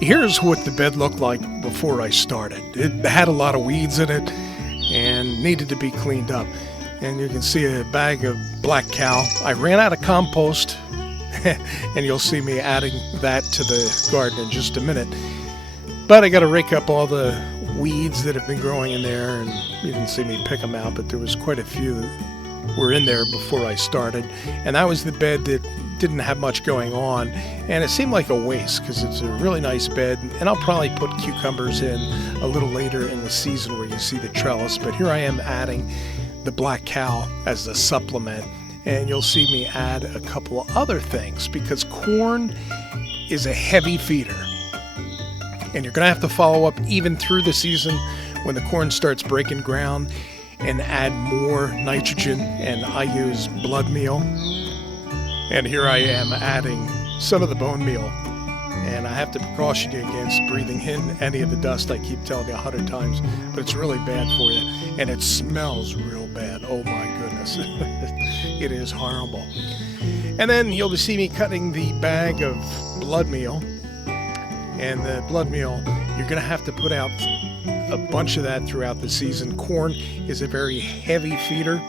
Here's what the bed looked like before I started. It had a lot of weeds in it and needed to be cleaned up. And you can see a bag of black cow. I ran out of compost, and you'll see me adding that to the garden in just a minute. But I got to rake up all the weeds that have been growing in there, and you didn't see me pick them out, but there was quite a few that were in there before I started. And that was the bed that didn't have much going on, and it seemed like a waste because it's a really nice bed. And I'll probably put cucumbers in a little later in the season where you see the trellis, but here I am adding the black cow as a supplement, and you'll see me add a couple of other things because corn is a heavy feeder, and you're gonna have to follow up even through the season when the corn starts breaking ground and add more nitrogen. And I use blood meal, and here I am adding some of the bone meal, and I have to caution you against breathing in any of the dust. I keep telling you 100 times, but it's really bad for you, and it smells real bad. Oh my goodness. It is horrible. And then you'll see me cutting the bag of blood meal, and the blood meal, you're going to have to put out a bunch of that throughout the season. Corn is a very heavy feeder,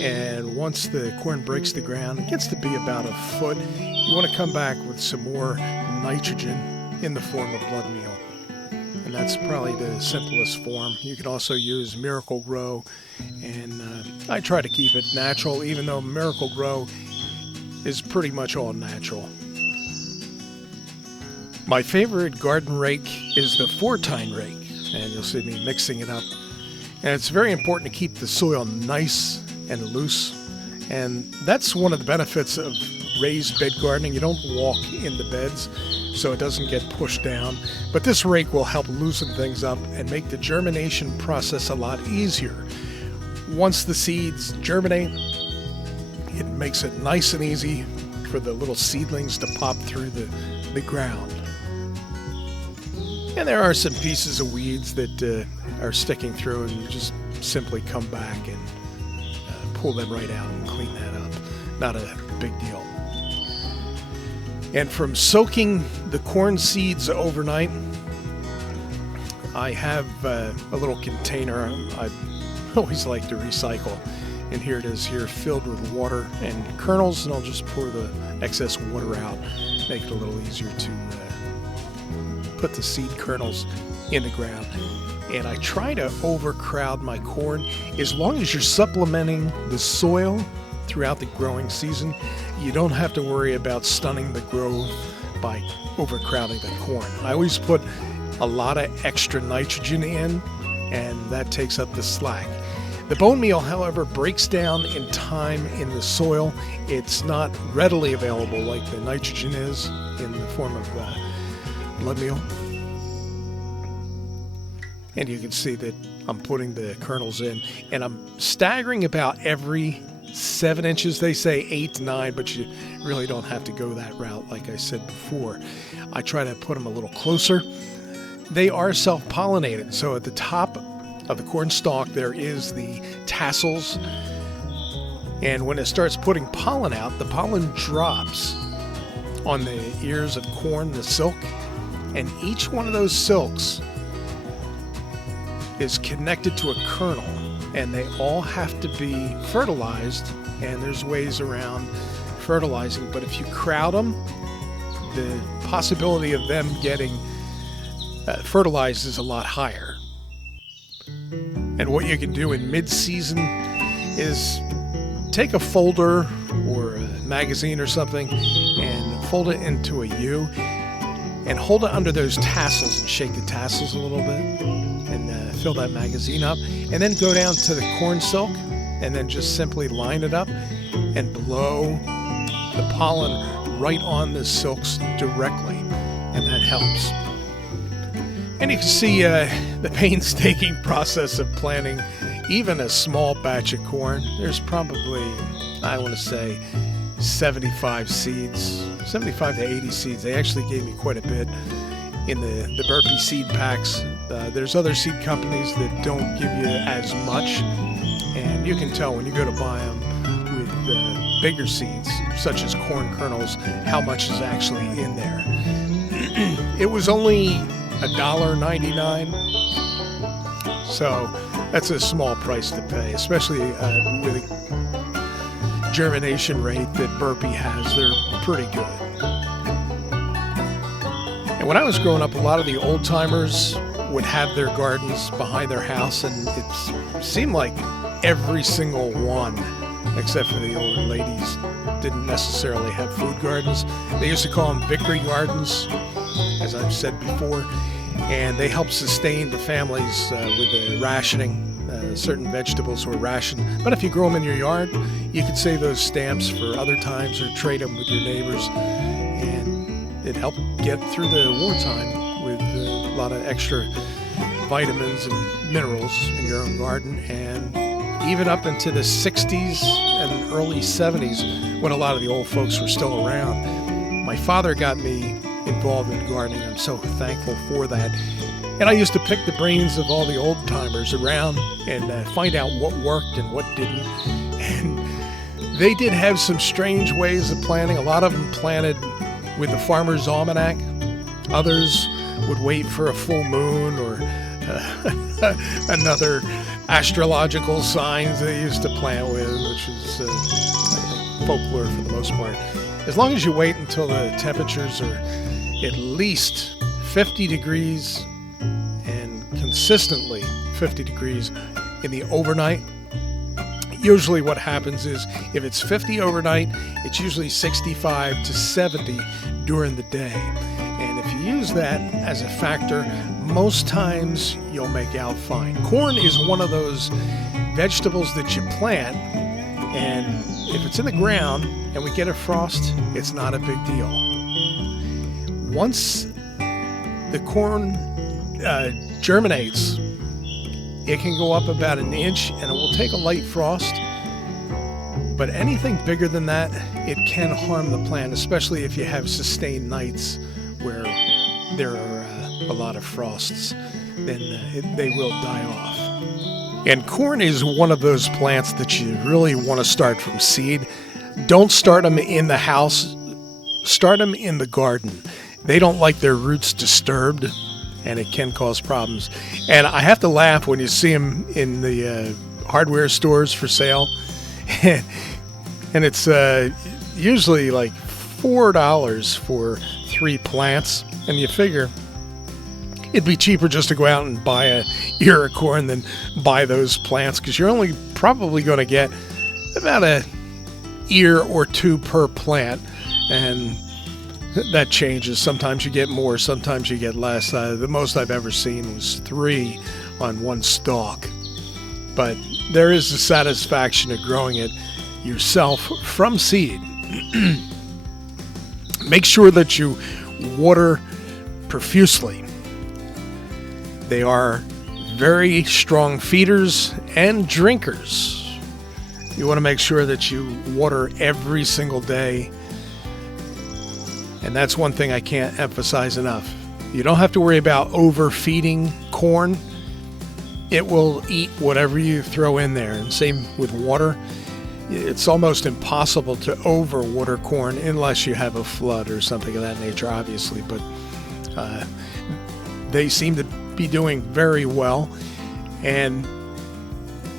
and once the corn breaks the ground, it gets to be about a foot. You want to come back with some more nitrogen in the form of blood meal, and that's probably the simplest form. You can also use Miracle-Gro, and I try to keep it natural, even though Miracle-Gro is pretty much all natural. My favorite garden rake is the 4-tine rake, and you'll see me mixing it up. And it's very important to keep the soil nice and loose, and that's one of the benefits of raised bed gardening. You don't walk in the beds, so it doesn't get pushed down. But this rake will help loosen things up and make the germination process a lot easier. Once the seeds germinate, it makes it nice and easy for the little seedlings to pop through the ground. And there are some pieces of weeds that are sticking through, and you just simply come back and pull them right out and clean that up. Not a big deal. And from soaking the corn seeds overnight, I have a little container I always like to recycle. And here it is here, filled with water and kernels, and I'll just pour the excess water out, make it a little easier to put the seed kernels in the ground. And I try to overcrowd my corn. As long as you're supplementing the soil throughout the growing season, you don't have to worry about stunning the growth by overcrowding the corn. I always put a lot of extra nitrogen in, and that takes up the slack. The bone meal, however, breaks down in time in the soil. It's not readily available like the nitrogen is in the form of blood meal. And you can see that I'm putting the kernels in, and I'm staggering about every 7 inches. They say 8 to 9, but you really don't have to go that route, like I said before. I try to put them a little closer. They are self-pollinated, so at the top of the corn stalk there is the tassels, and when it starts putting pollen out, the pollen drops on the ears of corn, the silk, and each one of those silks is connected to a kernel, and they all have to be fertilized. And there's ways around fertilizing, but if you crowd them, the possibility of them getting fertilized is a lot higher. And what you can do in mid-season is take a folder or a magazine or something and fold it into a U and hold it under those tassels and shake the tassels a little bit and fill that magazine up, and then go down to the corn silk and then just simply line it up and blow the pollen right on the silks directly, and that helps. And you can see the painstaking process of planting even a small batch of corn. There's probably, I want to say, 75 seeds, 75 to 80 seeds. They actually gave me quite a bit in the Burpee seed packs. There's other seed companies that don't give you as much, and you can tell when you go to buy them with bigger seeds, such as corn kernels, how much is actually in there. it was only $1.99. So that's a small price to pay, especially with a germination rate that Burpee has. They're pretty good. And when I was growing up, a lot of the old timers would have their gardens behind their house, and it seemed like every single one, except for the older ladies, didn't necessarily have food gardens. They used to call them victory gardens, as I've said before, and they helped sustain the families with the rationing. Certain vegetables were rationed, but if you grow them in your yard, you could save those stamps for other times or trade them with your neighbors, and it helped get through the wartime with a lot of extra vitamins and minerals in your own garden. And even up into the 60s and early 70s, when a lot of the old folks were still around, my father got me involved in gardening. I'm so thankful for that. And I used to pick the brains of all the old timers around and find out what worked and what didn't. And they did have some strange ways of planting. A lot of them planted with the Farmer's Almanac. Others would wait for a full moon or another astrological signs they used to plant with, which is I think folklore for the most part. As long as you wait until the temperatures are at least 50 degrees and consistently 50 degrees in the overnight. Usually what happens is if it's 50 overnight, it's usually 65 to 70 during the day. And if you use that as a factor, most times you'll make out fine. Corn is one of those vegetables that you plant, and if it's in the ground and we get a frost, it's not a big deal. Once the corn germinates, it can go up about an inch and it will take a light frost. But anything bigger than that, it can harm the plant, especially if you have sustained nights where there are a lot of frosts. Then they will die off. And corn is one of those plants that you really want to start from seed. Don't start them in the house. Start them in the garden. They don't like their roots disturbed, and it can cause problems. And I have to laugh when you see them in the hardware stores for sale. And it's usually like $4 for 3 plants. And you figure it'd be cheaper just to go out and buy a ear of corn than buy those plants, because you're only probably going to get about a ear or 2 per plant. And that changes. Sometimes you get more, sometimes you get less. The most I've ever seen was 3 on one stalk. But there is the satisfaction of growing it yourself from seed. Make sure that you water profusely. They are very strong feeders and drinkers. You want to make sure that you water every single day. And that's one thing I can't emphasize enough. You don't have to worry about overfeeding corn. It will eat whatever you throw in there. And same with water. It's almost impossible to overwater corn unless you have a flood or something of that nature, obviously. But they seem to be doing very well. And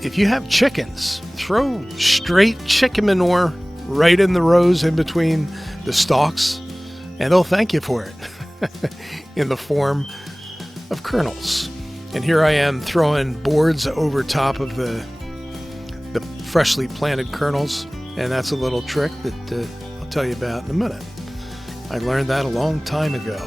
if you have chickens, throw straight chicken manure right in the rows in between the stalks, and they'll thank you for it in the form of kernels. And here I am throwing boards over top of the freshly planted kernels, and that's a little trick that I'll tell you about in a minute. I learned that a long time ago.